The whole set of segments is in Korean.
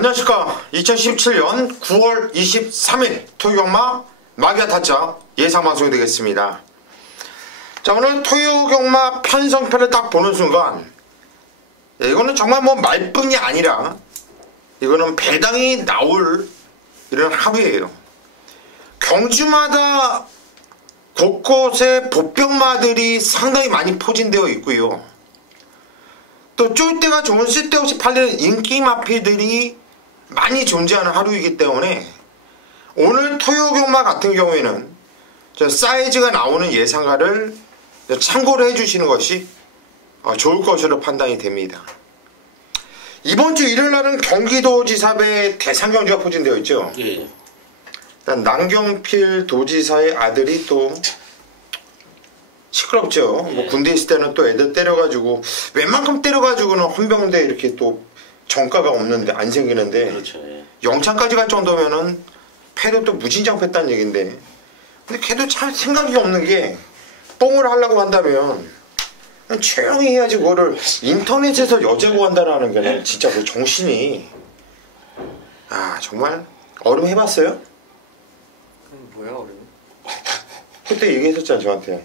안녕하십니까. 2017년 9월 23일 토요경마 마기아 타짜 예상방송이 되겠습니다. 자, 오늘 토요경마 편성편을 딱 보는 순간 이거는 정말 뭐 말뿐이 아니라 이거는 배당이 나올 이런 하루예요. 경주마다 곳곳에 보병마들이 상당히 많이 포진되어 있고요. 또 쫄대가 좋은 쓸데없이 팔리는 인기 마피들이 많이 존재하는 하루이기 때문에 오늘 토요경마 같은 경우에는 사이즈가 나오는 예상가를 참고를 해주시는 것이 좋을 것으로 판단이 됩니다. 이번 주 일요일날은 경기도지사배 대상경주가 포진되어 있죠. 예. 일단 남경필 도지사의 아들이 또 시끄럽죠. 예. 뭐 군대 있을 때는 또 애들 때려가지고 웬만큼 때려가지고는 헌병대 이렇게 또 정가가 없는데 안 생기는데 그렇죠. 예. 영창까지 갈 정도면은 패도 또 무진장 팼다는 얘긴데, 근데 걔도 참 생각이 없는 게 뽕을 하려고 한다면 그냥 조용히 해야지. 그거를 인터넷에서 여재고 한다라는 게 난 진짜 그 정신이 정말. 얼음 해봤어요? 뭐야 얼음? 그때 얘기했었잖아 저한테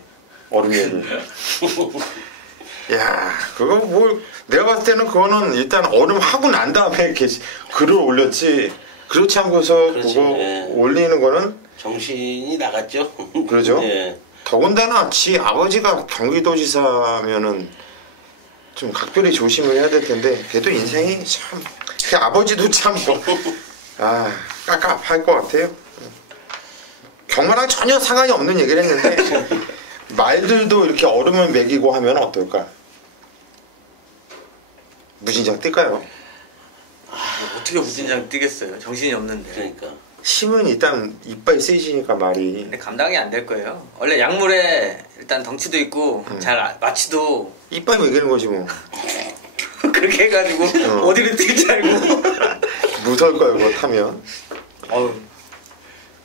얼음 얘기. 야, 그거 뭐 내가 봤을 때는 그거는 일단 얼음 하고 난 다음에 이렇게 글을 올렸지, 그렇지 않고서 그렇지, 그거 예. 올리는 거는 정신이 나갔죠. 그러죠. 예. 더군다나 지 아버지가 경기도지사면은 좀 각별히 조심을 해야 될 텐데 걔도 인생이 참, 그 아버지도 참 뭐, 깝깝할 것 같아요. 경마랑 전혀 상관이 없는 얘기를 했는데 말들도 이렇게 얼음을 먹이고 하면 어떨까? 무진장 뜰까요? 뭐 어떻게 무진장 뛰겠어요? 정신이 없는데. 그러니까. 심은 일단 이빨이 세지니까 말이. 근데 감당이 안 될 거예요. 원래 약물에 일단 덩치도 있고 잘 마취도 이빨 먹이는 거지 뭐. 그렇게 해가지고 어디를 뛸지 알고. 무서울 거예요 그거 타면. 어우.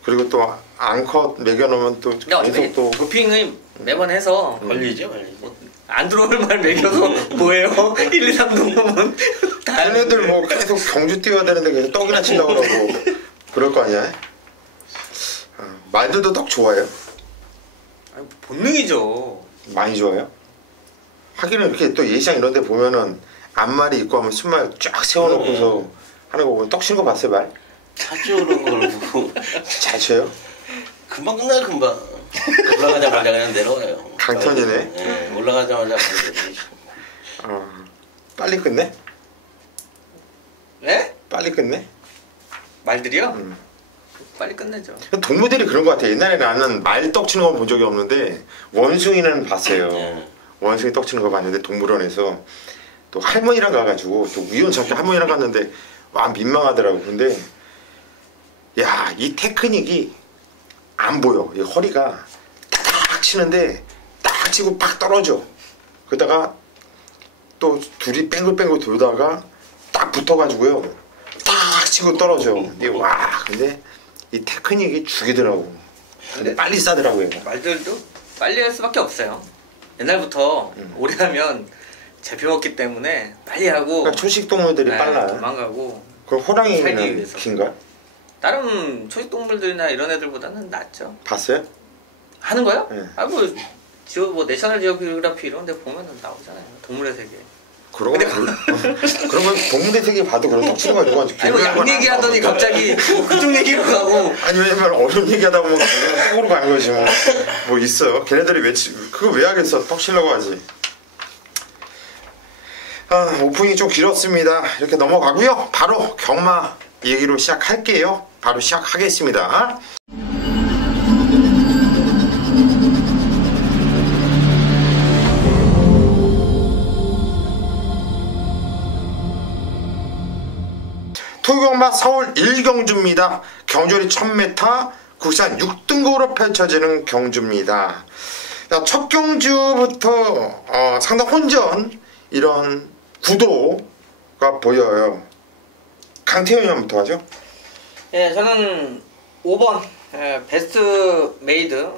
그리고 또 앙컷 먹여놓으면 또 근데 어차피 계속 또 도핑을 매번 해서 걸리죠. 안 들어올 말 먹여서 뭐예요? 1, 2, 3 넘으면 다 얘네들 뭐 계속 경주 뛰어야 되는데 계속 떡이나 치려고 그러고 그럴 거 아니야? 말들도 떡 좋아해요? 아니, 본능이죠. 많이 좋아해요? 하기는 이렇게 또 예시장 이런 데 보면은 앞말이 있고 하면 순말 쫙 세워놓고서 하는 거 보면 떡 치는 거 봤어요 말? 차죠 그런 걸 보고. 잘 쳐요? 금방 끝나요 금방. 올라가자마자 그냥 내려와요. 강턴이네. 예. 올라가자마자 빨리 끝내? 네? 빨리 끝내? 말들이요? 빨리 끝내죠. 동무들이 그런 것 같아. 옛날에 나는 말 떡 치는 건 본 적이 없는데 원숭이는 봤어요. 원숭이 떡 치는 거 봤는데 동물원에서 또 할머니랑 가가지고 또 우연찮게 할머니랑 갔는데 와 민망하더라고. 근데 야, 이 테크닉이 안 보여. 이 허리가 딱 치는데 딱 치고 팍 떨어져. 그러다가 또 둘이 뺑글뺑글 돌다가 딱 붙어가지고요 딱 치고 떨어져. 근데 이 테크닉이 죽이더라고. 근데 빨리 싸더라고요. 말들도 빨리 할 수밖에 없어요. 옛날부터 오래 하면 잡혀먹기 때문에 빨리 하고. 그러니까 초식 동물들이 빨라. 도망가고. 그럼 살기 호랑이는 위해서. 긴가? 다른 초식동물들이나 이런 애들보다는 낫죠. 봤어요? 하는 거요? 네. 뭐 내셔널 지오그래피 이런 데 보면은 나오잖아요. 동물의 세계. 그런 건 동물의 세계 봐도 그런 떡 치는 거 이런 건 아니 뭐 양 얘기하더니 갑자기 뭐 그쪽 얘기로 가고. 아니 왜냐면 얼음 얘기하다 보면 그냥 떡으로 가는 거지 뭐. 뭐 있어요. 걔네들이 그거 왜 하겠어. 떡 치려고 하지. 오프닝이 좀 길었습니다. 이렇게 넘어가고요. 바로 경마 얘기로 시작할게요. 바로 시작하겠습니다. 토요경마 서울 1경주입니다. 경주리 1000m 국산 6등급으로 펼쳐지는 경주입니다. 첫 경주부터 상당 혼전 이런 구도가 보여요. 강태현이 형부터 하죠? 예, 저는 5번 베스트 메이드.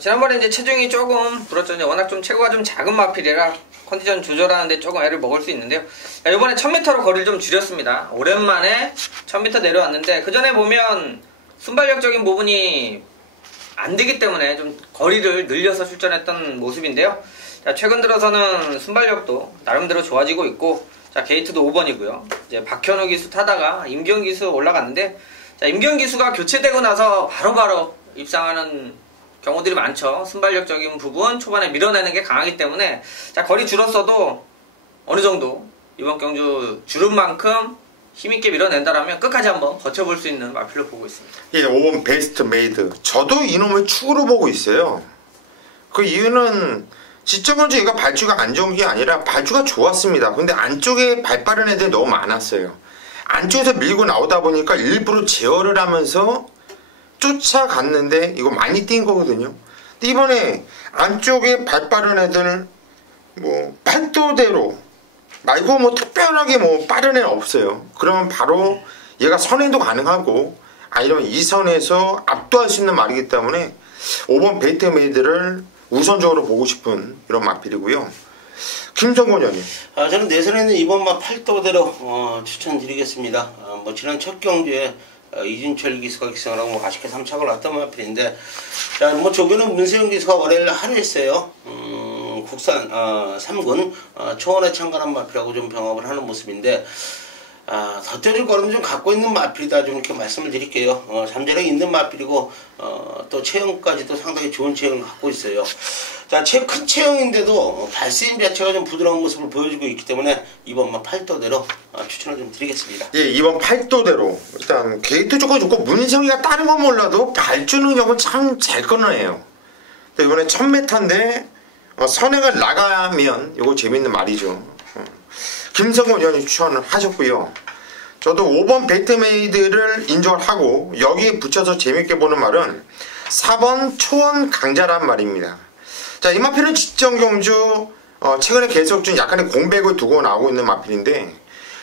지난번에 이제 체중이 조금 불었죠. 워낙 좀 체구가 좀 작은 마필이라 컨디션 조절하는데 조금 애를 먹을 수 있는데요. 자, 이번에 1000m로 거리를 좀 줄였습니다. 오랜만에 1000m 내려왔는데 그 전에 보면 순발력적인 부분이 안 되기 때문에 좀 거리를 늘려서 출전했던 모습인데요. 자, 최근 들어서는 순발력도 나름대로 좋아지고 있고, 자, 게이트도 5번이고요. 이제 박현우 기수 타다가 임기현 기수 올라갔는데, 자, 임기현 기수가 교체되고 나서 바로바로 입상하는 경우들이 많죠. 순발력적인 부분 초반에 밀어내는 게 강하기 때문에, 자, 거리 줄었어도 어느 정도 이번 경주 줄은 만큼 힘있게 밀어낸다라면 끝까지 한번 버텨볼 수 있는 마필로 보고 있습니다. 예, 5번 베스트 메이드. 저도 이놈을 축으로 보고 있어요. 그 이유는 지점은 얘가 발주가 안 좋은 게 아니라 발주가 좋았습니다. 근데 안쪽에 발 빠른 애들이 너무 많았어요. 안쪽에서 밀고 나오다 보니까 일부러 제어를 하면서 쫓아갔는데 이거 많이 뛴 거거든요. 근데 이번에 안쪽에 발 빠른 애들 뭐 팔도대로 말고 뭐 특별하게 뭐 빠른 애는 없어요. 그러면 바로 얘가 선행도 가능하고 아니면 이 선에서 압도할 수 있는 말이기 때문에 5번 베이트 메이드를 우선적으로 보고 싶은 이런 마필이고요. 김성곤 의원님. 저는 내선에는 이번만 팔도대로 추천드리겠습니다. 뭐 지난 첫 경주에 이진철 기수가 기승을 하고 아쉽게 3착을 놨던 마필인데, 자, 뭐 조교는 문세영 기수가 월요일 날 하루 했어요. 국산 3군 초원에 참가한 마필하고 좀 병합을 하는 모습인데, 덧대줄 거리는 좀 갖고 있는 마필이다, 좀 이렇게 말씀을 드릴게요. 잠재력이 있는 마필이고 또 체형까지도 상당히 좋은 체형을 갖고 있어요. 자, 큰 체형인데도 발세임 자체가 좀 부드러운 모습을 보여주고 있기 때문에 이번만 팔도대로 추천을 좀 드리겠습니다. 예, 이번 팔도대로 일단 게이트 조건 좋고 문성이가 다른 건 몰라도 발주 능력은 참 잘 끊어내요. 이번에 1000m인데 선행을 나가면 이거 재밌는 말이죠. 김성곤 의원이 추천을 하셨고요. 저도 5번 배트메이드를 인정을 하고 여기에 붙여서 재밌게 보는 말은 4번 초원 강자란 말입니다. 자, 이 마필은 직전 경주 최근에 계속 좀 약간의 공백을 두고 나오고 있는 마필인데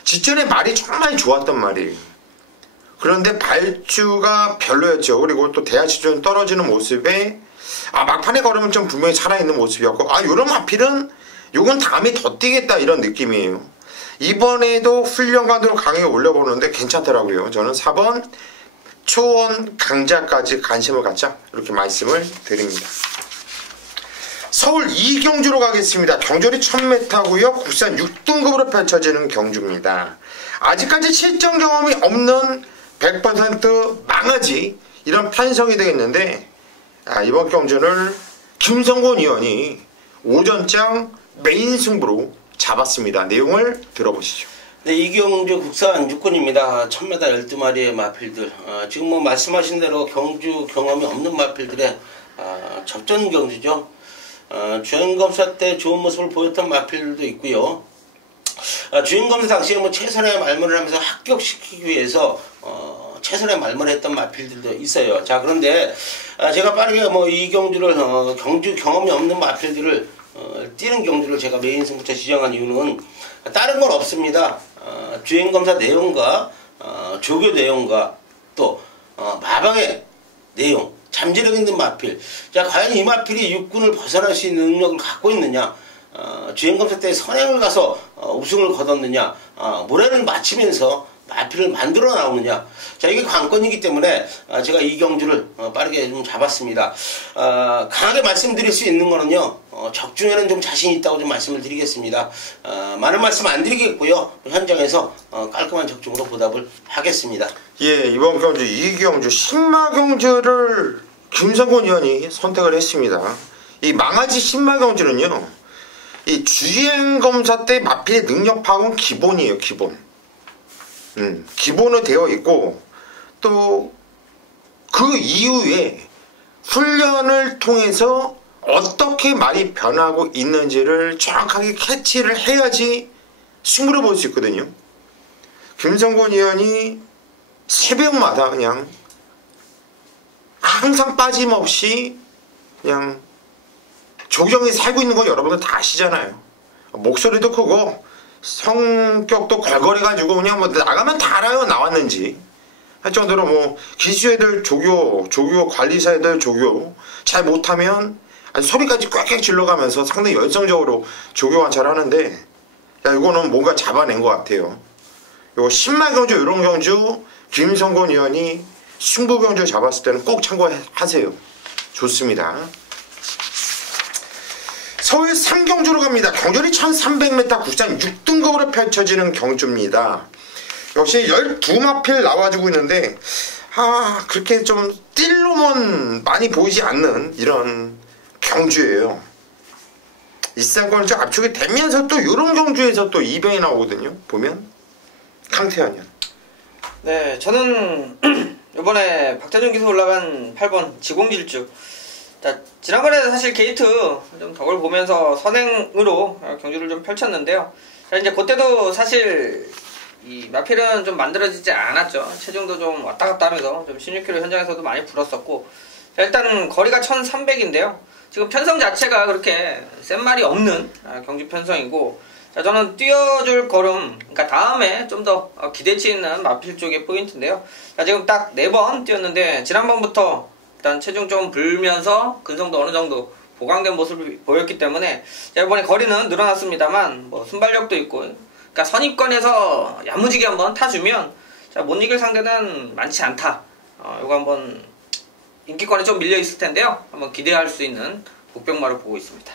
직전에 말이 정말 좋았던 말이에요. 그런데 발주가 별로였죠. 그리고 또 대하치 좀 떨어지는 모습에 막판에 걸으면 좀 분명히 살아있는 모습이었고 요런 마필은 요건 다음에 더 뛰겠다 이런 느낌이에요. 이번에도 훈련관으로 강하게 올려보는데 괜찮더라고요. 저는 4번 초원 강자까지 관심을 갖자 이렇게 말씀을 드립니다. 서울 이경주로 가겠습니다. 경주리 1000m고요. 국산 6등급으로 펼쳐지는 경주입니다. 아직까지 실전 경험이 없는 100% 망아지 이런 편성이 되겠는데 이번 경주를 김성곤 의원이 오전장 메인 승부로 잡았습니다. 내용을 들어보시죠. 네, 이경주 국산 6군입니다. 1000m 12마리의 마필들. 지금 뭐 말씀하신 대로 경주 경험이 없는 마필들의 접전 경주죠. 주행검사 때 좋은 모습을 보였던 마필들도 있고요. 주행검사 당시에 뭐 최선의 말문을 하면서 합격시키기 위해서 최선의 말문을 했던 마필들도 있어요. 자, 그런데 제가 빠르게 뭐 이 경주를 경주 경험이 없는 마필들을 뛰는 경주를 제가 메인 승부처 지정한 이유는 다른 건 없습니다. 주행검사 내용과 조교 내용과 또 마방의 내용, 잠재력 있는 마필. 자, 과연 이 마필이 육군을 벗어날 수 있는 능력을 갖고 있느냐, 주행검사 때 선행을 가서 우승을 거뒀느냐, 모래를 맞추면서 마필을 만들어 나오느냐. 자, 이게 관건이기 때문에 제가 이 경주를 빠르게 좀 잡았습니다. 강하게 말씀드릴 수 있는 거는요, 적중에는 좀 자신 있다고 좀 말씀을 드리겠습니다. 많은 말씀 안 드리겠고요. 현장에서 깔끔한 적중으로 보답을 하겠습니다. 예, 이번 경주 이경주 신마경주를 김성곤 의원이 선택을 했습니다. 이 망아지 신마경주는요, 이 주행검사 때 마필의 능력 파악은 기본이에요. 기본으로 되어 있고 또 그 이후에 훈련을 통해서 어떻게 말이 변하고 있는지를 정확하게 캐치를 해야지 승부를 볼 수 있거든요. 김성곤 의원이 새벽마다 그냥 항상 빠짐없이 그냥 조경에 살고 있는 거 여러분들 다 아시잖아요. 목소리도 크고 성격도 걸걸해가지고 그냥 뭐 나가면 다 알아요. 나왔는지 할 정도로 뭐 기수 애들 조교 관리사 애들 조교 잘 못하면 아니, 소리까지 꽉꽉 질러가면서 상당히 열성적으로 조교 관찰하는데, 야, 이거는 뭔가 잡아낸 것 같아요. 요거 10만 경주, 이런 경주 김성곤 의원이 승부 경주 잡았을 때는 꼭 참고하세요. 좋습니다. 서울 3경주로 갑니다. 경주리 1300m 국산 6등급으로 펼쳐지는 경주입니다. 역시 12마필 나와주고 있는데, 그렇게 좀 뛸 놈은 많이 보이지 않는 이런 경주예요. 일산권을 좀 압축이 되면서 또 이런 경주에서 또 이병이 나오거든요. 보면 강태환이요. 네, 저는 이번에 박태준 기수 올라간 8번 지공질주. 자, 지난번에 사실 게이트 좀 덕을 보면서 선행으로 경주를 좀 펼쳤는데요. 자, 이제 그때도 사실 이 마필은 좀 만들어지지 않았죠. 체중도 좀 왔다 갔다 하면서 좀 16km 현장에서도 많이 불었었고. 자, 일단 거리가 1300인데요. 지금 편성 자체가 그렇게 센 말이 없는 경주 편성이고, 자, 저는 뛰어줄 걸음, 그러니까 다음에 좀 더 기대치 있는 마필 쪽의 포인트인데요. 자, 지금 딱 4번 뛰었는데, 지난번부터 일단 체중 좀 불면서 근성도 어느 정도 보강된 모습을 보였기 때문에, 자, 이번에 거리는 늘어났습니다만, 뭐 순발력도 있고, 그러니까 선입권에서 야무지게 한번 타주면, 자, 못 이길 상대는 많지 않다. 이거 한번 인기권에 좀 밀려 있을 텐데요. 한번 기대할 수 있는 복병마를 보고 있습니다.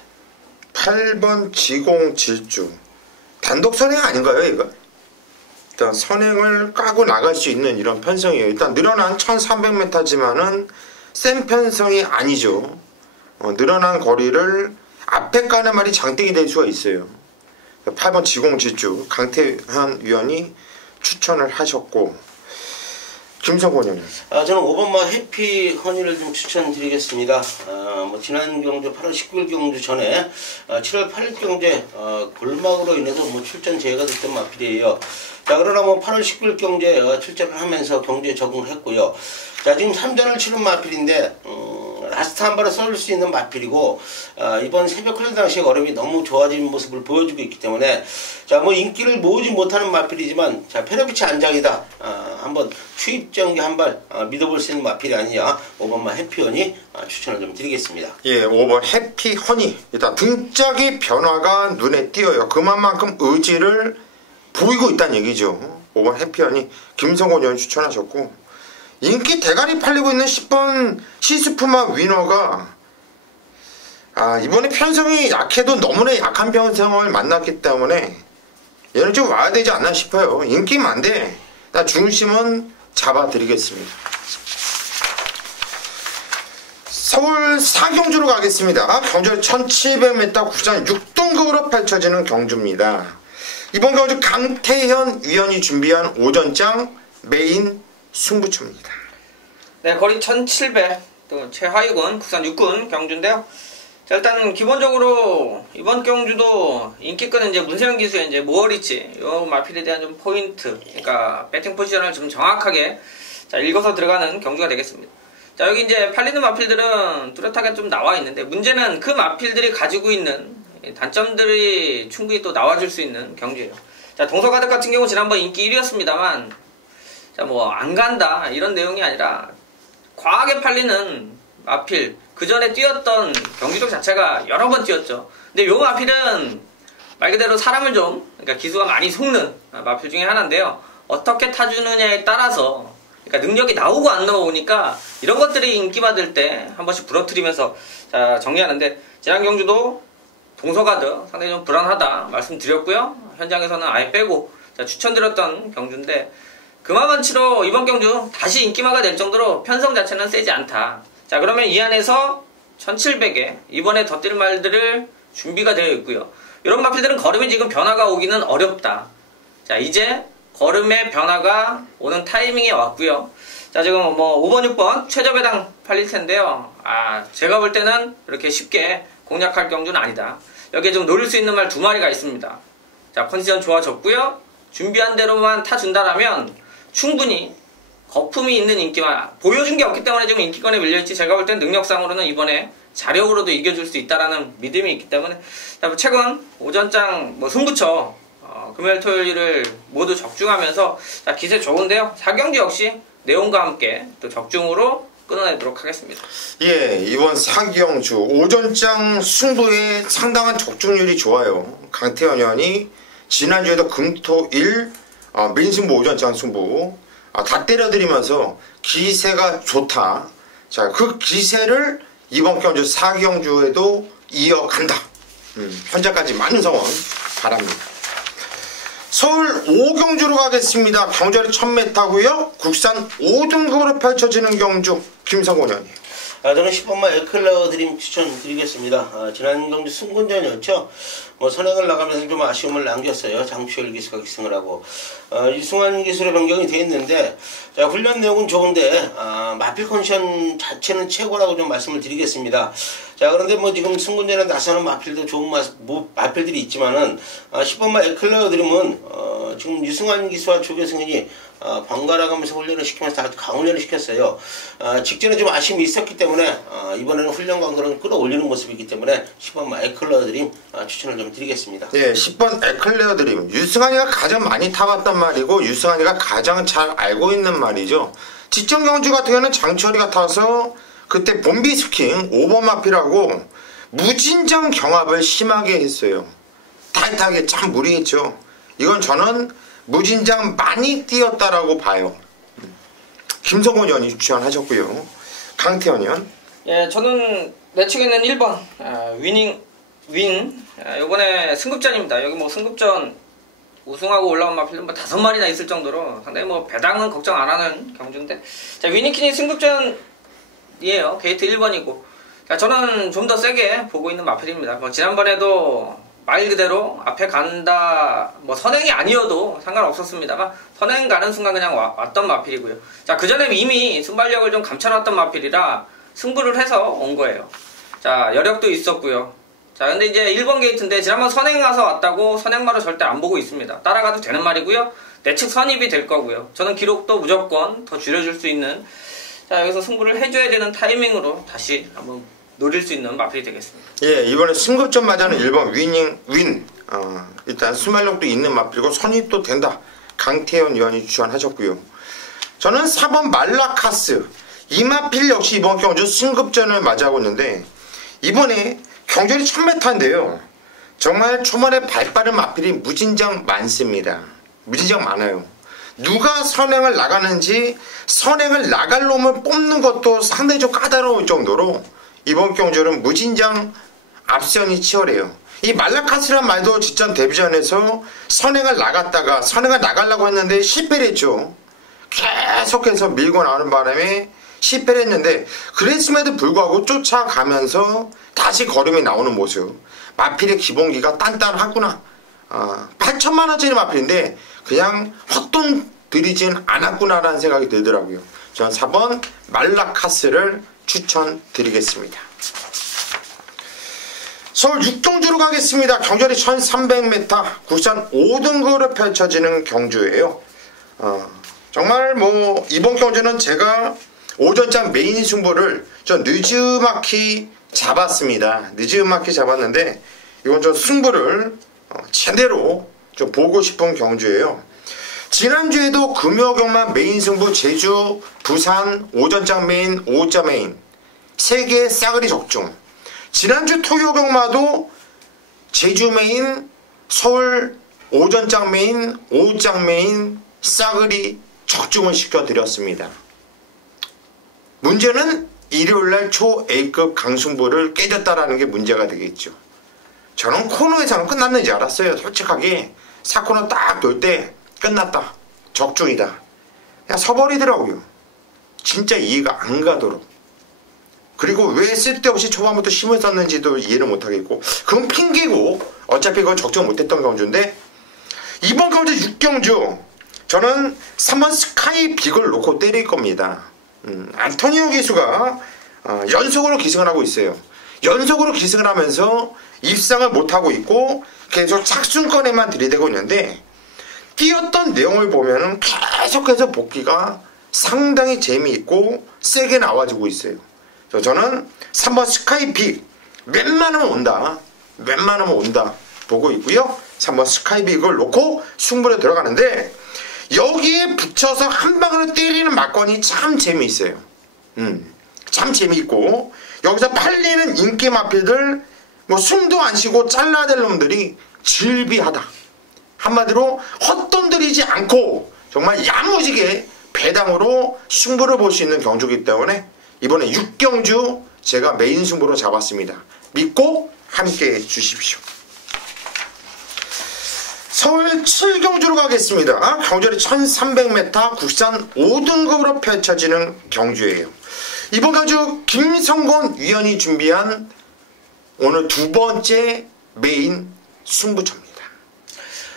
8번 지공질주. 단독 선행 아닌가요, 이거? 일단 선행을 까고 나갈 수 있는 이런 편성이에요. 일단 늘어난 1300m지만은 센 편성이 아니죠. 늘어난 거리를 앞에 까는 말이 장땡이 될 수가 있어요. 8번 지공질주 강태환 위원이 추천을 하셨고, 김성곤 의원님. 저는 5번마 해피 허니를 좀 추천드리겠습니다. 뭐 지난 경주 8월 19일 경주 전에 7월 8일 경주에 골막으로 인해서 뭐 출전 제외가 됐던 마필이에요. 자, 그러나 뭐 8월 19일 경주에 출전을 하면서 경주에 적응을 했고요. 자, 지금 3전을 치른 마필인데 라스트 한 발을 쏠 수 있는 마필이고, 이번 새벽 클래스 당시에 걸음이 너무 좋아진 모습을 보여주고 있기 때문에, 자, 뭐 인기를 모으지 못하는 마필이지만, 자, 페레비치 안장이다. 한번 추입전기 한 발 믿어볼 수 있는 마필이 아니냐. 5번마 해피허니 추천을 좀 드리겠습니다. 예, 5번 해피허니. 일단 등짝의 변화가 눈에 띄어요. 그만큼 의지를 보이고 있다는 얘기죠. 5번 해피허니 김성곤 의원 추천하셨고, 인기 대가리 팔리고 있는 10번 시스프마 위너가 이번에 편성이 약해도 너무나 약한 편성을 만났기 때문에 얘는 좀 와야 되지 않나 싶어요. 인기 많은데 나 중심은 잡아드리겠습니다. 서울 4경주로 가겠습니다. 경주 1700m 국산 6등급으로 펼쳐지는 경주입니다. 이번 경주 강태현 위원이 준비한 오전장 메인 승부처입니다. 네, 거리 1700, 또 최하위군 국산 6군 경주인데요. 자, 일단 기본적으로 이번 경주도 인기권은 이제 문세영 기수의 이제 모어리치 요 마필에 대한 좀 포인트, 그러니까 배팅 포지션을 좀 정확하게 자, 읽어서 들어가는 경주가 되겠습니다. 자, 여기 이제 팔리는 마필들은 뚜렷하게 좀 나와 있는데, 문제는 그 마필들이 가지고 있는 단점들이 충분히 또 나와줄 수 있는 경주예요. 자, 동서가득 같은 경우 지난번 인기 1위였습니다만, 자, 뭐 안 간다 이런 내용이 아니라 과하게 팔리는 마필, 그 전에 뛰었던 경기력 자체가 여러 번 뛰었죠. 근데 요 마필은 말 그대로 사람을 좀, 그러니까 기수가 많이 속는 마필 중에 하나인데요. 어떻게 타주느냐에 따라서, 그러니까 능력이 나오고 안 나오니까 이런 것들이 인기받을 때 한 번씩 부러뜨리면서 자, 정리하는데, 지난 경주도 동서가드 상당히 좀 불안하다 말씀드렸고요. 현장에서는 아예 빼고 자, 추천드렸던 경주인데, 그만치로 이번 경주 다시 인기마가 될 정도로 편성 자체는 세지 않다. 자, 그러면 이 안에서 1700에 이번에 더 뛸 말들을 준비가 되어 있고요. 이런 마필들은 걸음이 지금 변화가 오기는 어렵다. 자, 이제 걸음의 변화가 오는 타이밍에 왔고요. 자, 지금 뭐 5번, 6번 최저배당 팔릴 텐데요. 제가 볼 때는 이렇게 쉽게 공략할 경주는 아니다. 여기에 좀 노릴 수 있는 말 2마리가 있습니다. 자, 컨디션 좋아졌고요. 준비한 대로만 타준다라면 충분히 거품이 있는 인기만, 보여준 게 없기 때문에 지금 인기권에 밀려있지, 제가 볼 땐 능력상으로는 이번에 자력으로도 이겨줄 수 있다라는 믿음이 있기 때문에, 최근 오전장 뭐 승부처 금요일 토요일을 모두 적중하면서 기세 좋은데요. 4경주 역시 내용과 함께 또 적중으로 끊어내도록 하겠습니다. 예, 이번 사기영주 오전장 승부에 상당한 적중률이 좋아요. 강태현 의원이 지난주에도 금토일 민승부 오전장 승부 다 때려드리면서 기세가 좋다. 자, 그 기세를 이번 경주 사기영주에도 이어간다. 현재까지 많은 성원 바랍니다. 서울 5경주로 가겠습니다. 경주리 1000m고요. 국산 5등급으로 펼쳐지는 경주 김성곤 의원님. 저는 10번마 에클레어 드림 추천드리겠습니다. 지난 경주 승군전이었죠. 선행을 나가면서 좀 아쉬움을 남겼어요. 장추열 기수가 기승을 하고 이승환 기수로 변경이 되어 있는데, 자, 훈련 내용은 좋은데 마필 컨디션 자체는 최고라고 좀 말씀을 드리겠습니다. 자, 그런데 지금 승군전에 나서는 마필도 좋은 마필들이 있지만은 10번마 에클레어 드림은 지금 유승환 기수와 조계승현이 번갈아 가면서 훈련을 시키면서 다 강훈련을 시켰어요. 직전에 좀 아쉬움이 있었기 때문에 이번에는 훈련 강도를 끌어올리는 모습이기 때문에 10번 에클레어 드림 추천을 좀 드리겠습니다. 예, 10번 에클레어 드림. 유승환이가 가장 많이 타봤단 말이고 유승환이가 가장 잘 알고 있는 말이죠. 직전 경주 같은 경우는 장철이가 타서 그때 본비 스킹 5번 마필하고 무진장 경합을 심하게 했어요. 타이트하게 참 무리했죠. 이건 저는 무진장 많이 뛰었다라고 봐요. 김성곤 의원이 주장하셨고요. 강태현 의원. 예, 저는 내 측에는 1번 요번에 승급전입니다. 여기 승급전 우승하고 올라온 마필은 5마리나 있을 정도로 상당히 배당은 걱정 안 하는 경주인데, 자, 위닝킨이 승급전이에요. 게이트 1번이고, 자, 저는 좀 더 세게 보고 있는 마필입니다. 지난번에도 말 그대로 앞에 간다, 선행이 아니어도 상관없었습니다만 선행 가는 순간 그냥 왔던 마필이고요. 자, 그 전에 이미 순발력을 좀 감춰놨던 마필이라 승부를 해서 온 거예요. 자, 여력도 있었고요. 자, 근데 이제 1번 게이트인데 지난번 선행 가서 왔다고 선행마로 절대 안 보고 있습니다. 따라가도 되는 말이고요. 내측 선입이 될 거고요. 저는 기록도 무조건 더 줄여줄 수 있는, 자, 여기서 승부를 해줘야 되는 타이밍으로 다시 한번 노릴 수 있는 마필이 되겠습니다. 예, 이번에 승급전 맞아는 1번 윈. 일단 순발력도 있는 마필이고 선입도 된다. 강태현 의원이 주장하셨고요. 저는 4번 말라카스. 이 마필 역시 이번 경주 승급전을 맞이하고 있는데, 이번에 경주리 1000m인데요. 정말 초반에 발빠른 마필이 무진장 많습니다. 무진장 많아요. 누가 선행을 나가는지 선행을 나갈 놈을 뽑는 것도 상당히 좀 까다로울 정도로 이번 경주는 무진장 앞선이 치열해요. 이 말라카스란 말도 직전 데뷔전에서 선행을 나갔다가 선행을 나가려고 했는데 실패를 했죠. 계속해서 밀고 나오는 바람에 실패를 했는데, 그랬음에도 불구하고 쫓아가면서 다시 걸음이 나오는 모습. 마필의 기본기가 단단하구나. 8천만원짜리 마필인데 그냥 헛돈 들이진 않았구나라는 생각이 들더라고요. 저는 4번 말라카스를 추천드리겠습니다. 서울 6경주로 가겠습니다. 경주리 1300m 국산 5등급으로 펼쳐지는 경주예요. 정말 이번 경주는 제가 오전장 메인 승부를 저 느즈마키 잡았습니다. 느즈마키 잡았는데 이건 저 승부를 제대로 좀 보고 싶은 경주예요. 지난주에도 금요경마 메인 승부 제주, 부산, 오전장 메인, 5자 메인 3개의 싸그리 적중. 지난주 토요경마도 제주 메인, 서울 오전장 메인, 5장 메인 싸그리 적중을 시켜드렸습니다. 문제는 일요일날 초 A급 강승부를 깨졌다라는 게 문제가 되겠죠. 저는 코너에서는 끝났는지 알았어요. 솔직하게 4코너 딱 돌 때 끝났다, 적중이다, 그냥 서버리더라고요. 진짜 이해가 안 가도록. 그리고 왜 쓸데없이 초반부터 힘을 썼는지도 이해를 못하겠고, 그건 핑계고 어차피 그건 적중 못했던 경주인데, 이번 경주 6경주 저는 3번 스카이 빅을 놓고 때릴 겁니다. 안토니오 기수가 연속으로 기승을 하고 있어요. 연속으로 기승을 하면서 입상을 못하고 있고 계속 착순권에만 들이대고 있는데, 뛰었던 내용을 보면은 계속해서 복귀가 상당히 재미있고 세게 나와주고 있어요. 저는 3번 스카이빅 웬만하면 온다 보고 있고요. 3번 스카이빅을 놓고 승부에 들어가는데, 여기에 붙여서 한 방으로 때리는 막건이 참 재미있어요. 참 재미있고 여기서 팔리는 인기 마필들 뭐 숨도 안 쉬고 잘라댈 놈들이 질비하다. 한마디로 헛돈 들이지 않고 정말 야무지게 배당으로 승부를 볼 수 있는 경주이기 때문에 이번에 6경주 제가 메인 승부로 잡았습니다. 믿고 함께 해주십시오. 서울 7경주로 가겠습니다. 경주리 1300m 국산 5등급으로 펼쳐지는 경주예요. 이번 경주 김성곤 위원이 준비한 오늘 두 번째 메인 승부처입니다.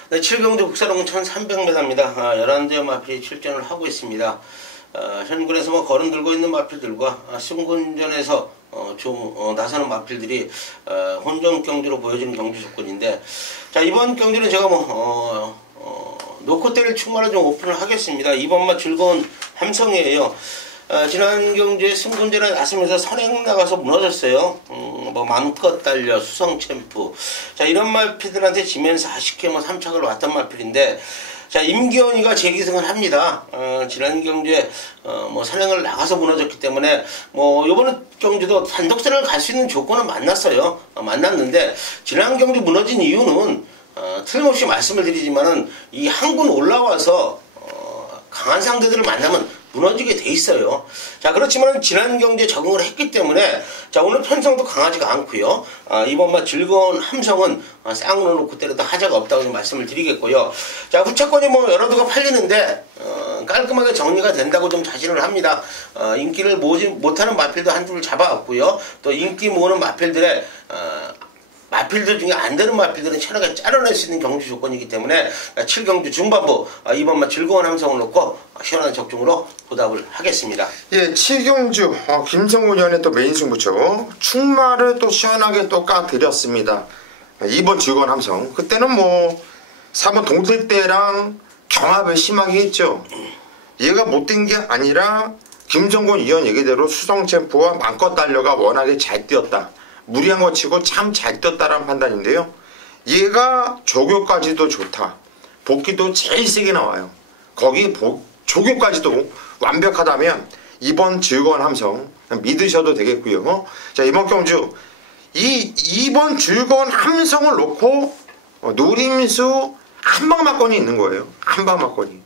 네, 7경주 국사롱 1300m입니다. 11대 마필이 출전을 하고 있습니다. 현군에서 뭐 거름 들고 있는 마필들과 승군전에서 나서는 마필들이 혼전 경주로 보여지는 경주 조건인데, 자, 이번 경주는 제가 놓고 때릴 충만을 좀 오픈을 하겠습니다. 이번만 즐거운 함성이에요. 지난 경주에 승군전에 나서면서 선행 나가서 무너졌어요. 뭐 마음껏 달려 수성 챔프, 자, 이런 마필들한테 지면서 아쉽게 3착을 왔던 마필인데, 자, 임기원이가 재기승을 합니다. 지난 경주에 선행을 나가서 무너졌기 때문에 요번 경주도 단독선을 갈 수 있는 조건은 만났는데 지난 경주 무너진 이유는 틀림없이 말씀을 드리지만은 이 항군 올라와서 강한 상대들을 만나면 무너지게 돼 있어요. 자, 그렇지만 지난 경주에 적응을 했기 때문에, 자, 오늘 편성도 강하지가 않고요. 이번만 즐거운 함성은 쌍으로 놓고 때려도 하자가 없다고 좀 말씀을 드리겠고요. 자, 후차권이 여러 두가 팔리는데 깔끔하게 정리가 된다고 좀 자신을 합니다. 인기를 모지 못하는 마필도 한둘 잡아왔고요. 또 인기 모으는 마필들의 마필들 중에 안 되는 마필들은 편하게 잘라낼 수 있는 경주 조건이기 때문에 7경주 중반부 이번만 즐거운 함성을 놓고 시원한 적중으로 보답을 하겠습니다. 예, 7경주 김성곤 위원의 또 메인 승부처 충마를 또 시원하게 또 까드렸습니다. 이번 즐거운 함성 그때는 4번 동틀대랑 경합을 심하게 했죠. 얘가 못된 게 아니라 김성곤 위원 얘기대로 수성 챔프와 마음껏 달려가 워낙에 잘 뛰었다. 무리한 거 치고 참 잘 뛰었다라는 판단인데요. 얘가 조교까지도 좋다. 복귀도 제일 세게 나와요. 거기 조교까지도 완벽하다면 이번 즐거운 함성 믿으셔도 되겠고요. 자, 이번 경주 이번 즐거운 함성을 놓고 노림수 한방막건이 있는 거예요. 한방막건이.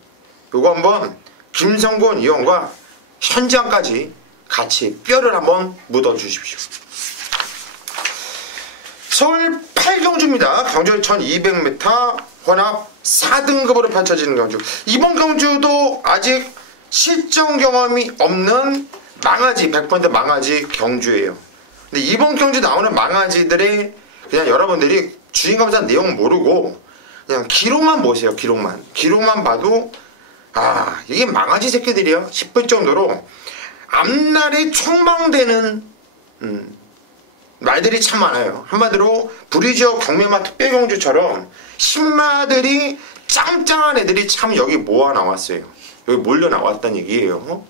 요거 한번 김성곤 위원과 현장까지 같이 뼈를 한번 묻어주십시오. 서울 8경주입니다. 경주 1200m 혼합 4등급으로 펼쳐지는 경주. 이번 경주도 아직 실전 경험이 없는 망아지 100% 망아지 경주예요. 근데 이번 경주 나오는 망아지들의 그냥 여러분들이 주인검사 내용 모르고 그냥 기록만 보세요. 기록만 봐도 이게 망아지 새끼들이야 싶을 정도로 앞날에 촉망되는 말들이 참 많아요. 한마디로 브리지어 경매마 특별경주처럼 신마들이 짱짱한 애들이 참 여기 모아 나왔어요. 여기 몰려 나왔다는 얘기예요.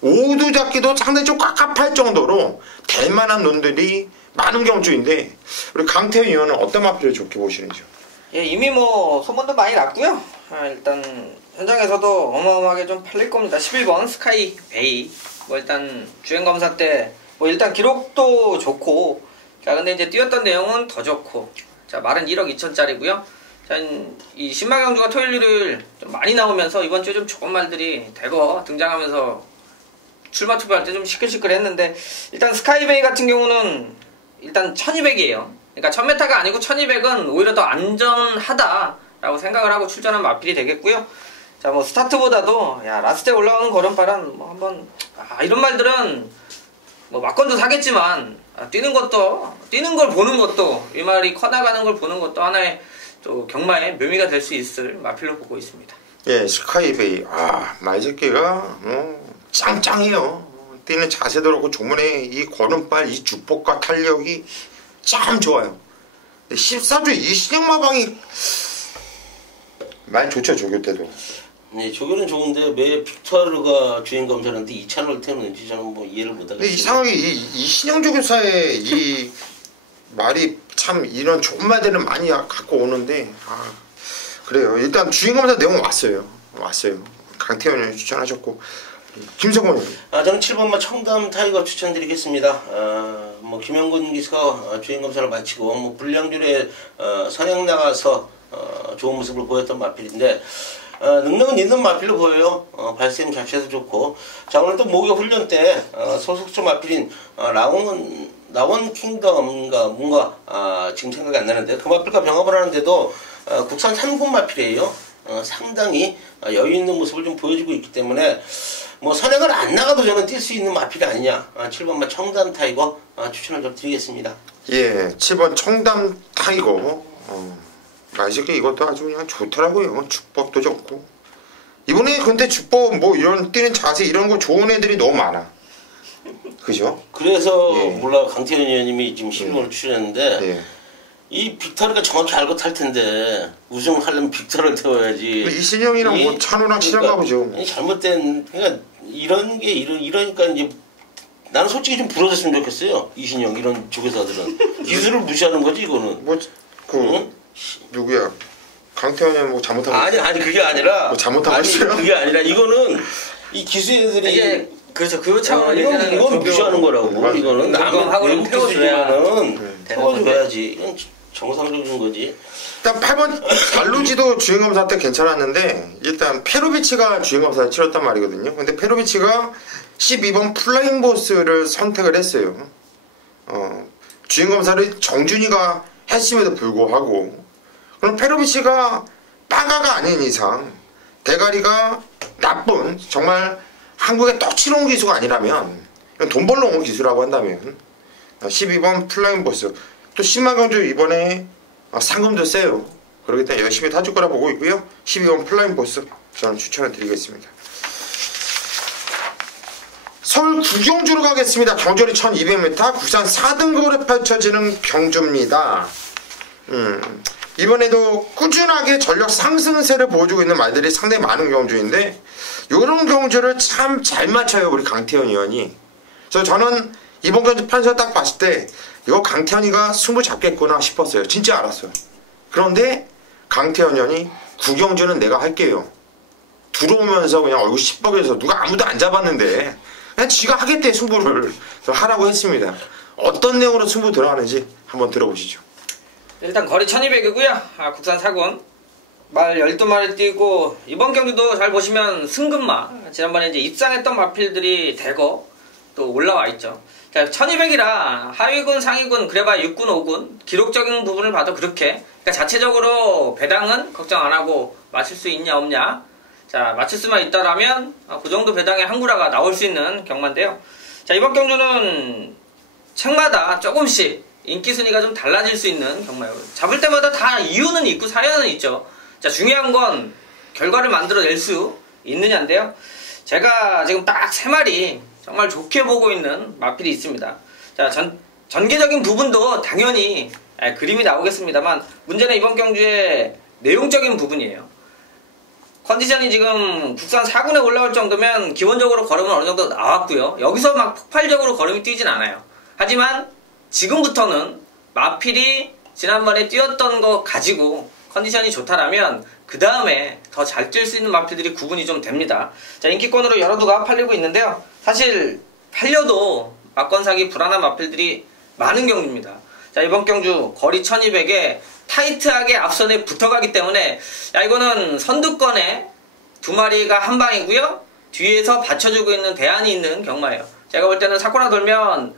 오두잡기도 상당히 좀 깝깝할 정도로 될 만한 놈들이 많은 경주인데 우리 강태현 의원은 어떤 마필을 좋게 보시는지요? 예, 이미 소문도 많이 났고요. 일단 현장에서도 어마어마하게 좀 팔릴 겁니다. 11번 스카이 베이 일단 주행검사 때 일단 기록도 좋고, 자, 근데 이제 뛰었던 내용은 더 좋고, 자, 말은 1억 2천짜리고요. 자, 이 신마경주가 토요일 일요일 좀 많이 나오면서 이번 주에 좀 좋은 말들이 대거 등장하면서 출마 투표할 때 좀 시끌시끌했는데, 일단 스카이베이 같은 경우는 일단 1200이에요. 그러니까 1000m가 아니고 1200은 오히려 더 안전하다라고 생각을 하고 출전한 마필이 되겠고요. 자, 스타트보다도 라스트에 올라오는 걸음발은 한번 이런 말들은 막건도 사겠지만 뛰는 걸 보는 것도 이 말이 커나가는 걸 보는 것도 하나의 또 경마의 묘미가 될 수 있을 마필로 보고 있습니다. 예, 스카이베이 말새끼가 짱짱해요. 뛰는 자세도 그렇고 조문에 이 걸음발 이 주폭과 탄력이 참 좋아요. 14주 이신영마방이 많이 좋죠. 조교 때도. 네, 조교는 좋은데 왜 빅터르가 주행검사인데 이찬을 태우는지 저는 이해를 못하겠어요. 이상하게 이신영 조교사의 이 말이 참 이런 좋은 말들을 많이 갖고 오는데 그래요. 일단 주행검사 내용 왔어요. 강태현이 추천하셨고 김성곤. 저는 7번마 청담 타이거 추천드리겠습니다. 뭐 김영근 기수가 주행 검사를 마치고 뭐 불량줄에 선행 나가서 좋은 모습을 보였던 마필인데 능력은 있는 마필로 보여요. 발생 자체도 좋고. 자, 오늘 또 목요 훈련 때 소속조 마필인 라원 킹덤인가 뭔가 지금 생각이 안 나는데 그 마필과 병합을 하는데도 국산 3군 마필이에요. 상당히 여유 있는 모습을 좀 보여주고 있기 때문에 뭐 선행을 안 나가도 저는 뛸 수 있는 마필이 아니냐. 7번마 청담 타이거 추천을 좀 드리겠습니다. 예, 7번 청담 타이거. 마지막에 이것도 아주 그냥 좋더라고요. 주법도 좋고. 이번에 근데 주법 뭐 이런 뛰는 자세 이런 거 좋은 애들이 너무 많아. 그죠? 그래서 예. 몰라 강태현 의원님이 지금 신문을 추천했는데 예. 이 빅터리가 정확히 알고 탈 텐데 우승하려면 빅터를 태워야지. 이신영이랑 뭐 찬호랑 친한가 보죠. 잘못된 그러니까 이런 게 이러니까 이제 나는 솔직히 좀 부러졌으면 좋겠어요. 이신영 이런 조교사들은 기술을 무시하는 거지 이거는. 뭐 그 응? 누구야? 강태현이 뭐 잘못한 거 아니 그게 아니라 뭐 잘못한 거 있어요? 그게 아니라 이거는 이 기수애들이 이게 그렇죠. 그 차원을 이건 무시하는 거라고. 맞아. 이거는 남의 하고 외국 태워줘야 기술이면은 태워줘야지. 이건 정상적인 거지. 일단 8번 갈루지도 주행검사 때 괜찮았는데 일단 페로비치가 주행검사를 치렀단 말이거든요. 근데 페로비치가 12번 플라잉보스를 선택을 했어요. 주행검사를 정준이가 했음에도 불구하고 그럼 페로비치가 빠가가 아닌 이상 대가리가 나쁜 정말 한국에 떡치러온 기수가 아니라면 돈 벌러 온 기수라고 한다면 12번 플라잉보스 또 신마경주 이번에 상금도 세요. 그렇기 때문에 열심히 타줄 거라 보고 있고요. 12번 플라잉보스 저는 추천을 드리겠습니다. 서울 구경주로 가겠습니다. 경주리 1200m 국산 4등급으로 펼쳐지는 경주입니다. 이번에도 꾸준하게 전력 상승세를 보여주고 있는 말들이 상당히 많은 경주인데 이런 경주를 참 잘 맞춰요 우리 강태현 의원이. 그래서 저는 이번 경주 판서 딱 봤을 때 이거 강태현이가 승부 잡겠구나 싶었어요. 진짜 알았어요. 그런데 강태현 의원이 구경주는 내가 할게요. 들어오면서 그냥 얼굴 시뻘개서 누가 아무도 안 잡았는데 그냥 지가 하겠대 승부를 하라고 했습니다. 어떤 내용으로 승부 들어가는지 한번 들어보시죠. 일단 거리 1200이고요. 국산 4군 말 12마리 뛰고 이번 경기도 잘 보시면 승급마 지난번에 이제 입상했던 마필들이 대거 또 올라와 있죠. 자, 1200이라 하위군 상위군 그래봐야 6군 5군 기록적인 부분을 봐도 그렇게 그러니까 자체적으로 배당은 걱정 안 하고 맞출 수 있냐 없냐. 자, 맞출 수만 있다라면 그 정도 배당의 항구라가 나올 수 있는 경마인데요. 자, 이번 경주는 책마다 조금씩 인기 순위가 좀 달라질 수 있는 경마예요. 잡을 때마다 다 이유는 있고 사연은 있죠. 자, 중요한 건 결과를 만들어낼 수 있느냐인데요. 제가 지금 딱 3마리 정말 좋게 보고 있는 마필이 있습니다. 자, 전개적인 부분도 당연히 그림이 나오겠습니다만 문제는 이번 경주의 내용적인 부분이에요. 컨디션이 지금 국산 4군에 올라올 정도면 기본적으로 걸음은 어느 정도 나왔고요. 여기서 막 폭발적으로 걸음이 뛰진 않아요. 하지만 지금부터는 마필이 지난번에 뛰었던 거 가지고 컨디션이 좋다라면 그 다음에 더 잘 뛸 수 있는 마필들이 구분이 좀 됩니다. 자, 인기권으로 여러 두가 팔리고 있는데요. 사실 팔려도 막권 사기 불안한 마필들이 많은 경주입니다. 자, 이번 경주 거리 1200에 타이트하게 앞선에 붙어가기 때문에 야, 이거는 선두권에 2마리가 한 방이고요. 뒤에서 받쳐주고 있는 대안이 있는 경마예요. 제가 볼 때는 사코나 돌면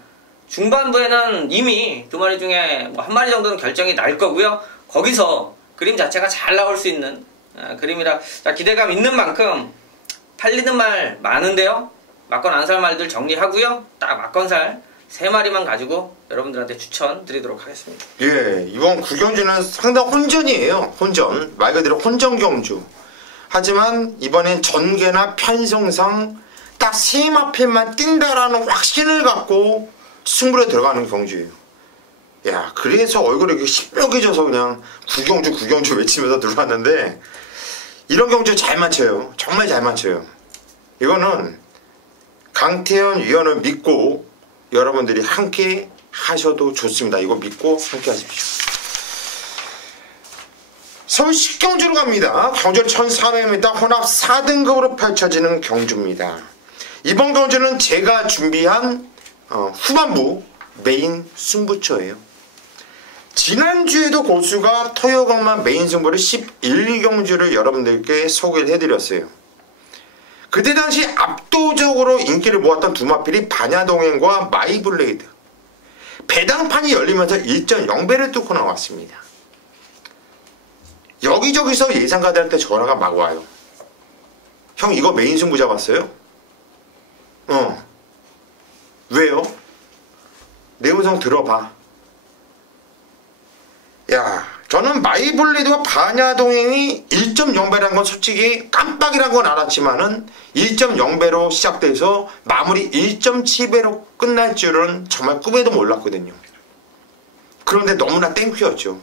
중반부에는 이미 2마리 중에 뭐 1마리 정도는 결정이 날 거고요. 거기서 그림 자체가 잘 나올 수 있는 그림이라 자, 기대감 있는 만큼 팔리는 말 많은데요. 막건 안 살 말들 정리하고요. 딱 막건 살 3마리만 가지고 여러분들한테 추천 드리도록 하겠습니다. 예, 이번 구경주는 상당 혼전이에요. 혼전. 말 그대로 혼전 경주. 하지만 이번엔 전개나 편성상 딱 3마필만 뛴다라는 확신을 갖고 승부에 들어가는 경주예요. 야, 그래서 얼굴이 이렇게 시뻘개져서 그냥 구경주 외치면서 들어왔는데 이런 경주 잘 맞춰요. 정말 잘 맞춰요. 이거는 강태현 위원을 믿고 여러분들이 함께 하셔도 좋습니다. 이거 믿고 함께 하십시오. 서울 식경주로 갑니다. 경주는 1400m 혼합 4등급으로 펼쳐지는 경주입니다. 이번 경주는 제가 준비한 후반부 메인 승부처예요. 지난주에도 고수가 토요강만 메인 승부를 11경주를 여러분들께 소개를 해드렸어요. 그때 당시 압도적으로 인기를 모았던 두 마필이 반야동행과 마이블레이드. 배당판이 열리면서 1.0배를 뚫고 나왔습니다. 여기저기서 예상가들한테 전화가 막 와요. 형 이거 메인 승부 잡았어요? 왜요? 내 음성 들어봐. 야, 저는 마이블레이드와 반야동행이 1.0배라는 건 솔직히 깜빡이란 건 알았지만은 1.0배로 시작돼서 마무리 1.7배로 끝날 줄은 정말 꿈에도 몰랐거든요. 그런데 너무나 땡큐였죠.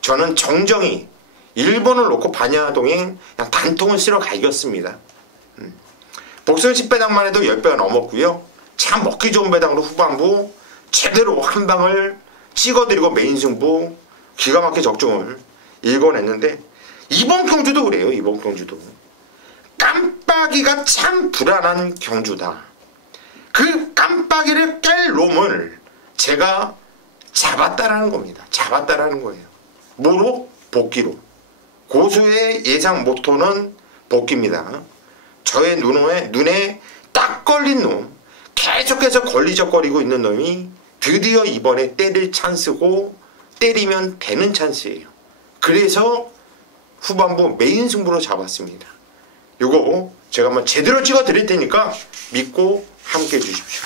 저는 정정히 1번을 놓고 반야동행 그냥 단통을 쓸어 갈겼습니다. 복선 10배당만 해도 10배가 넘었고요. 참 먹기 좋은 배당으로 후반부 제대로 한 방을 찍어드리고 메인 승부 기가 막히게 적중을 읽어냈는데 이번 경주도 그래요. 이번 경주도 깜빡이가 참 불안한 경주다. 그 깜빡이를 깰 놈을 제가 잡았다라는 겁니다. 잡았다라는 거예요. 뭐로? 복귀로. 고수의 예상 모토는 복귀입니다. 저의 눈에 딱 걸린 놈, 계속해서 걸리적거리고 있는 놈이 드디어 이번에 때릴 찬스고 때리면 되는 찬스예요. 그래서 후반부 메인 승부로 잡았습니다. 요거 제가 한번 제대로 찍어 드릴 테니까 믿고 함께 해주십시오.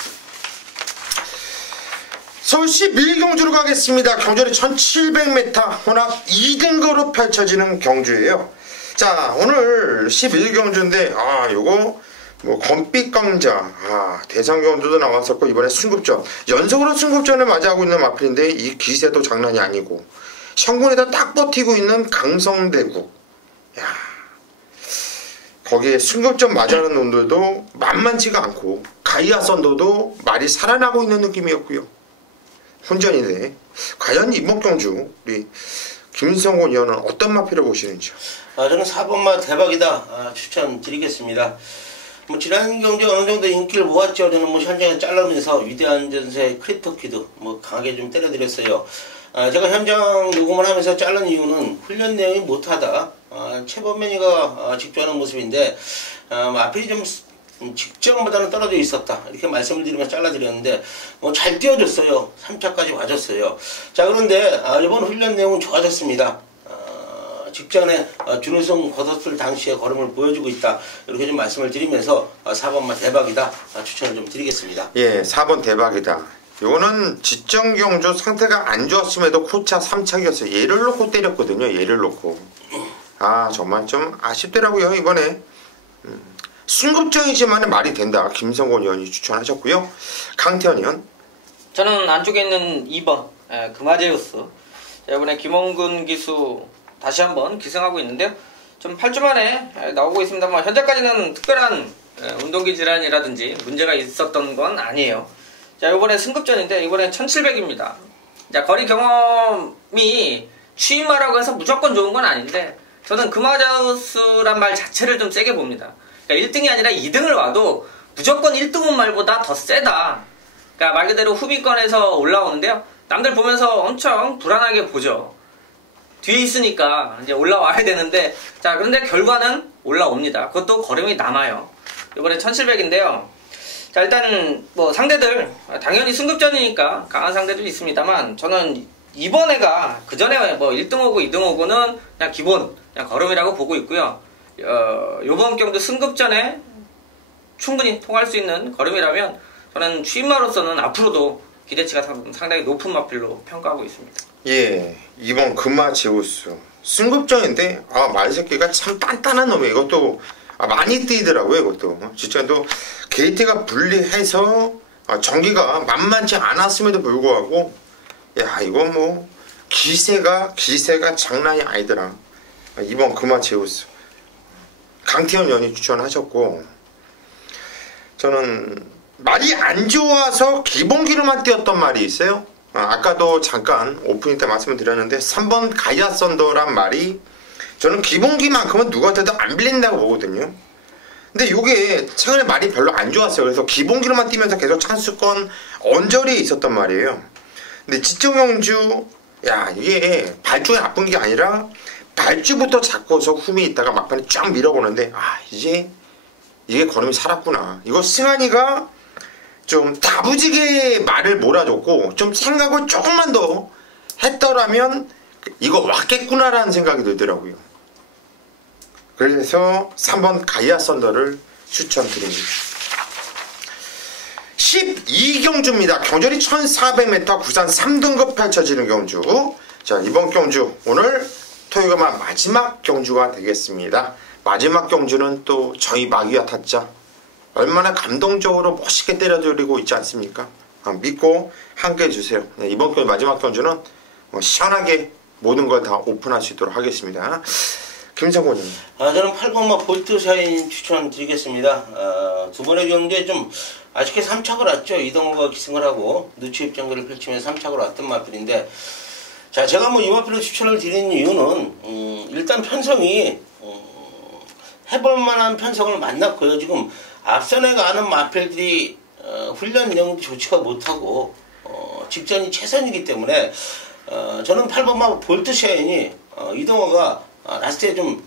서울 11경주로 가겠습니다. 경주는 1700m 혼합 2등급으로 펼쳐지는 경주예요. 자, 오늘 11경주인데 요거 뭐 건빛강자 대상경주도 나왔었고 이번에 승급전 연속으로 승급전을 맞이하고 있는 마필인데 이 기세도 장난이 아니고 성군에다 딱 버티고 있는 강성대국. 야, 거기에 승급전 맞이하는 놈들도 만만치가 않고 가이아 썬더도 말이 살아나고 있는 느낌이었고요. 혼전이네. 과연 이번 경주 우리 김성곤 의원은 어떤 마필을 보시는지요? 저는 4번마 대박이다 추천드리겠습니다. 뭐 지난 경기 어느 정도 인기를 모았죠. 저는 뭐 현장에 잘라면서 위대한 전세 크리토키드 뭐 강하게 좀 때려드렸어요. 제가 현장 녹음을 하면서 자른 이유는 훈련 내용이 못하다. 최범맨이가 직조하는 모습인데 마필이 좀 직전보다는 떨어져 있었다. 이렇게 말씀을 드리면서 잘라드렸는데 뭐 잘 뛰어줬어요. 3차까지 와줬어요. 자, 그런데 이번 훈련 내용은 좋아졌습니다. 직전에 준우승 거뒀을 당시에 걸음을 보여주고 있다. 이렇게 좀 말씀을 드리면서 4번만 대박이다 추천을 좀 드리겠습니다. 예, 4번 대박이다. 요거는 지정경주 상태가 안 좋았음에도 코차 3차기였어요. 얘를 놓고 때렸거든요. 얘를 놓고. 정말 좀 아쉽더라고요. 이번에. 승급전이지만 말이 된다. 김성곤 의원이 추천하셨고요. 강태현 의원. 저는 안쪽에 있는 2번 금아제우스. 이번에 김원근 기수 다시 한번 기승하고 있는데요. 좀 8주 만에 나오고 있습니다만 현재까지는 특별한 운동기 질환이라든지 문제가 있었던 건 아니에요. 자, 이번에 승급전인데 이번에 1700입니다. 자, 거리 경험이 취임마라고 해서 무조건 좋은 건 아닌데 저는 금아제우스란 말 자체를 좀 세게 봅니다. 그러니까 1등이 아니라 2등을 와도 무조건 1등은 말보다 더 세다. 그러니까 말 그대로 후비권에서 올라오는데요. 남들 보면서 엄청 불안하게 보죠. 뒤에 있으니까 이제 올라와야 되는데 자, 그런데 결과는 올라옵니다. 그것도 걸음이 남아요. 이번에 1700인데요. 자, 일단 뭐 상대들 당연히 승급전이니까 강한 상대도 있습니다만 저는 이번 애가 그 전에 뭐 1등 오고 2등 오고는 그냥 기본 그냥 걸음이라고 보고 있고요. 요번 경도 승급전에 충분히 통할 수 있는 걸음이라면 저는 취임마로서는 앞으로도 기대치가 상당히 높은 마필로 평가하고 있습니다. 예, 이번 금아제우스 승급전인데 말새끼가 참 단단한 놈이에요. 이것도 많이 뛰더라고요. 이것도 진짜 또 게이트가 분리해서 전기가 만만치 않았음에도 불구하고 야, 이거 뭐 기세가 장난이 아니더라. 이번 금아제우스 강태현 의원이 추천하셨고 저는 말이 안 좋아서 기본기로만 뛰었던 말이 있어요. 아까도 잠깐 오프닝 때 말씀을 드렸는데 3번 가이아 썬더란 말이 저는 기본기만큼은 누구한테도 안 빌린다고 보거든요. 근데 이게 최근에 말이 별로 안 좋았어요. 그래서 기본기로만 뛰면서 계속 찬스권 언저리에 있었단 말이에요. 근데 지정경주 야 이게 발주가 나쁜 게 아니라 발주부터 잡고서 흠이 있다가 막판에 쫙 밀어보는데 아 이제 이게 걸음이 살았구나. 이거 승환이가 좀 다부지게 말을 몰아줬고 좀 생각을 조금만 더 했더라면 이거 왔겠구나라는 생각이 들더라고요. 그래서 3번 가이아 썬더를 추천드립니다. 12경주입니다. 경절이 1400m 구산 3등급 펼쳐지는 경주. 자 이번 경주 오늘 토요일만 마지막 경주가 되겠습니다. 마지막 경주는 또 저희 마귀와 타짜 얼마나 감동적으로 멋있게 때려드리고 있지 않습니까? 믿고 함께 해주세요. 네, 이번 경주 마지막 경주는 시원하게 모든 걸 다 오픈할 수 있도록 하겠습니다. 김성곤님. 저는 8번마 볼트샤인 추천드리겠습니다. 두 번의 경기에 좀 아쉽게 3착을 왔죠. 이동호가 기승을 하고 누추 입장거리를 펼치면서 3착을 왔던 마필인데 자 제가 뭐 이 마필로 추천을 드리는 이유는 일단 편성이 해볼만한 편성을 만났고요. 지금 앞선에 가는 마필들이 훈련 내용도 좋지가 못하고 직전이 최선이기 때문에 저는 8번마 볼트샤인이 이동호가 라스트에 좀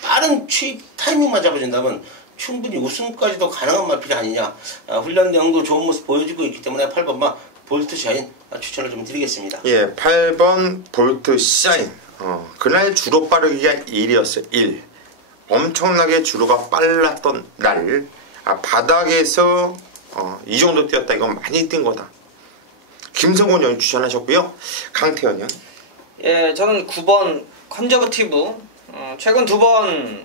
빠른 취입 타이밍만 잡아준다면 충분히 우승까지도 가능한 마필이 아니냐. 훈련 내용도 좋은 모습 보여주고 있기 때문에 8번마 볼트샤인 추천을 좀 드리겠습니다. 예, 8번 볼트샤인. 그날 주로 빠르기가 1이었어요. 1. 엄청나게 주로가 빨랐던 날. 바닥에서 이 정도 뛰었다. 이건 많이 뛴 거다. 김성곤 형이 추천하셨고요. 강태현 형. 예, 저는 9번 컨저버티브. 최근 2번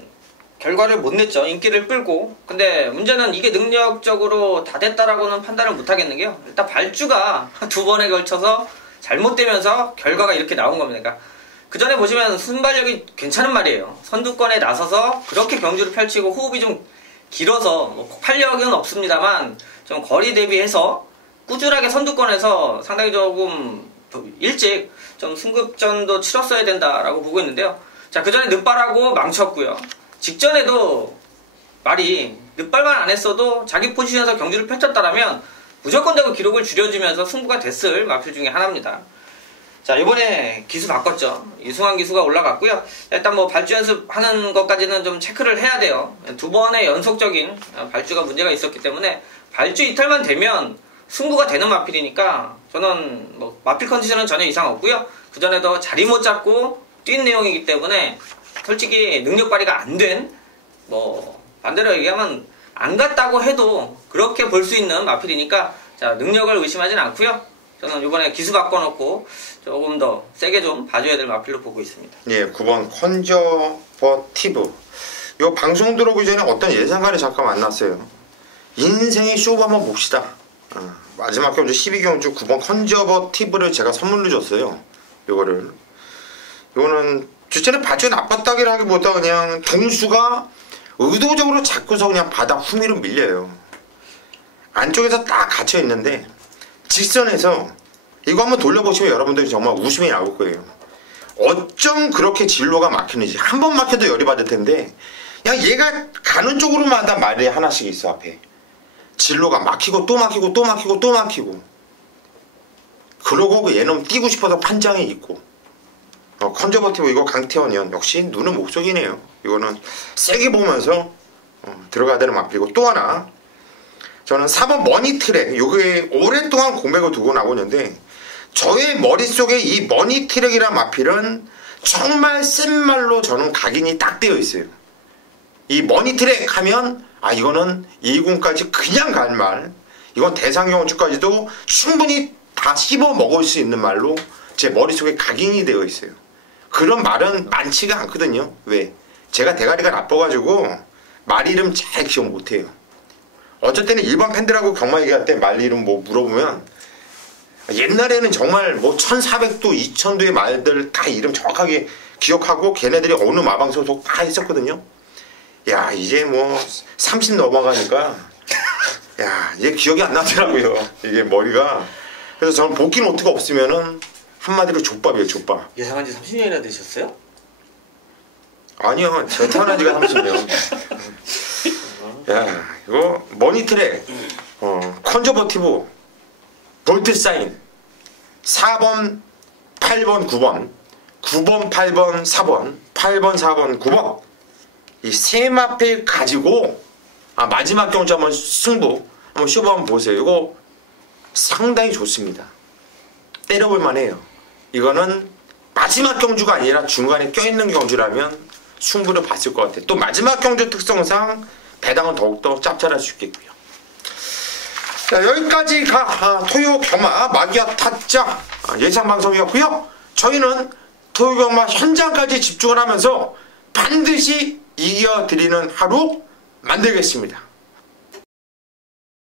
결과를 못 냈죠. 인기를 끌고. 근데 문제는 이게 능력적으로 다 됐다라고는 판단을 못 하겠는 게요. 일단 발주가 2번에 걸쳐서 잘못되면서 결과가 이렇게 나온 겁니다. 그러니까 그 전에 보시면 순발력이 괜찮은 말이에요. 선두권에 나서서 그렇게 경주를 펼치고 호흡이 좀 길어서 뭐 폭발력은 없습니다만 좀 거리 대비해서 꾸준하게 선두권에서 상당히 조금 일찍 좀 승급전도 치렀어야 된다라고 보고 있는데요. 자, 그 전에 늦발하고 망쳤고요. 직전에도 말이 늦발만 안 했어도 자기 포지션에서 경주를 펼쳤다라면 무조건적으로 기록을 줄여주면서 승부가 됐을 마필 중에 하나입니다. 자, 이번에 기수 바꿨죠. 이승환 기수가 올라갔고요. 일단 뭐 발주 연습하는 것까지는 좀 체크를 해야 돼요. 2번의 연속적인 발주가 문제가 있었기 때문에 발주 이탈만 되면 승부가 되는 마필이니까 저는 뭐 마필 컨디션은 전혀 이상 없고요. 그 전에도 자리 못 잡고 뛴 내용이기 때문에 솔직히 능력 발휘가 안 된, 뭐 반대로 얘기하면 안 갔다고 해도 그렇게 볼 수 있는 마필이니까 자 능력을 의심하진 않고요. 저는 이번에 기수 바꿔놓고 조금 더 세게 좀 봐줘야 될 마필로 보고 있습니다. 예, 9번 컨저버티브. 요 방송 들어오기 전에 어떤 예상가를 잠깐 만났어요. 인생의 쇼부 한번 봅시다. 마지막 경주 12경주 9번 컨저버티브를 제가 선물로 줬어요. 요거는 주체는 발주가 나빴다기라기보다 그냥 동수가 의도적으로 자꾸서 그냥 바닥 후미로 밀려요. 안쪽에서 딱 갇혀 있는데 직선에서 이거 한번 돌려보시면 여러분들이 정말 웃음이 나올 거예요. 어쩜 그렇게 진로가 막히는지. 한 번 막혀도 열이 받을 텐데 그냥 얘가 가는 쪽으로마다 말이 하나씩 있어. 앞에 진로가 막히고 또 막히고 또 막히고 또 막히고 그러고 얘는 뛰고 싶어서 판장이 있고 컨저버티브 이거 강태원이요. 역시 눈은 목적이네요. 이거는 세게 보면서 들어가야 되는 마필이고 또 하나 저는 4번 머니트랙. 이게 오랫동안 공백을 두고 나오고 있는데 저의 머릿속에 이 머니트랙이라는 마필은 정말 센 말로 저는 각인이 딱 되어 있어요. 이 머니트랙 하면 이거는 2군까지 그냥 갈 말. 이건 대상경주까지도 충분히 다 씹어 먹을 수 있는 말로 제 머릿속에 각인이 되어 있어요. 그런 말은 많지가 않거든요. 왜? 제가 대가리가 나빠가지고 말 이름 잘 기억 못해요. 어쩔 때는 일반 팬들하고 경마 얘기할 때 말 이름 뭐 물어보면 옛날에는 정말 뭐 1400도 2000도의 말들 다 이름 정확하게 기억하고 걔네들이 어느 마방 소속 다 했었거든요. 야 이제 뭐 30 넘어가니까 야 이제 기억이 안 나더라고요. 이게 머리가. 그래서 저는 복귀 노트가 없으면은 한마디로 족밥이에요. 족밥. 예상한 지 30년이나 되셨어요? 아니요. 제가 태어난 지가 30년. 야, 이거 머니트랙 컨저버티브 볼트 사인 4번, 8번, 9번, 9번, 8번, 4번, 8번, 4번, 9번 이 세 마필 가지고 마지막 경주 한번 승부 한번 쇼부 한번 보세요. 이거 상당히 좋습니다. 때려볼만 해요. 이거는 마지막 경주가 아니라 중간에 껴있는 경주라면 승부를 봤을 것 같아요. 또 마지막 경주 특성상 배당은 더욱더 짭짤할 수 있겠고요. 자, 여기까지가 토요 경마 마기아 타짜 예상 방송이었고요. 저희는 토요 경마 현장까지 집중을 하면서 반드시 이겨드리는 하루 만들겠습니다.